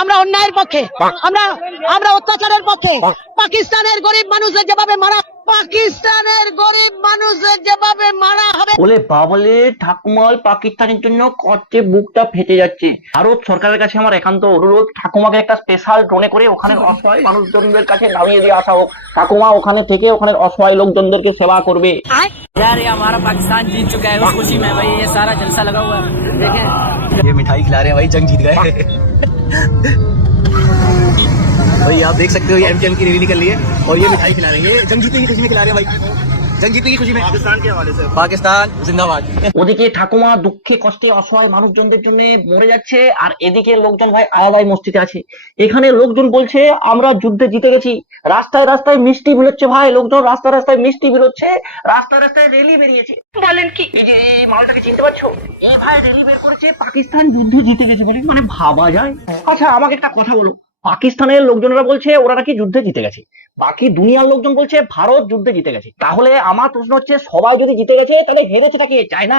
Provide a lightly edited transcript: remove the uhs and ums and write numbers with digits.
আমরা অন্যায়ের পক্ষে, আমরা অত্যাচারের পক্ষে। পাকিস্তানের গরিব মানুষদের যেভাবে মারা হবে। বলে বাবলে ঠাকুমার পাকিস্তানের জন্য কষ্টে বুকটা ফেটে যাচ্ছে। ভারত সরকারের কাছে আমার একান্ত অনুরোধ, ঠাকুমাকে একটা স্পেশাল ড্রোনে করে ওখানে অসহায় মানুষজনদের কাছে নামিয়ে দিয়ে আসা হোক। ঠাকুমা ওখানে থেকে ওখানে অসহায় লোকজনদেরকে সেবা করবে। यार ये हमारा पाकिस्तान जीत चुका है, उस खुशी में भाई ये सारा जलसा लगा हुआ है। देखें ये मिठाई खिला रहे हैं भाई, जंग जीत गए। भाई आप देख सकते हो ये एमटीएम की रैली निकल रही है और ये मिठाई खिला रहे हैं, ये जंग जीतने की खुशी में खिला रहे हैं भाई, जंग जीतने की खुशी में। पाकिस्तान के हवाले से पाकिस्तान जिंदाबाद। ওদিকে ঠাকুমা দুঃখে কষ্টে অসহায় মানুষজনদের জন্য মরে যাচ্ছে, আর এদিকে লোকজন ভাই আলাদাই মস্তিতে আছে। এখানে লোকজন বলছে আমরা যুদ্ধে জিতে গেছি। রাস্তায় রাস্তায় মিষ্টি বিলোচ্ছে ভাই, লোকজন রাস্তায় রাস্তায় মিষ্টি বিলোচ্ছে, রাস্তায় রাস্তায় রেলি বেরিয়েছে। বলেন কি? এই যে এই মালটাকে চিনতে পারছো? এই ভাই রেলি বের করেছে, পাকিস্তান যুদ্ধ জিতে গেছে বলে মানে ভাবা যায়। আচ্ছা আমাকে একটা কথা বলো, পাকিস্তানের লোকজনেরা বলছে ওরা নাকি যুদ্ধে জিতে গেছে, বাকি দুনিয়ার লোকজন বলছে ভারত যুদ্ধে জিতে গেছে। তাহলে আমার প্রশ্ন হচ্ছে, সবাই যদি জিতে গেছে তাহলে হেরেছেটা কি? চায়না?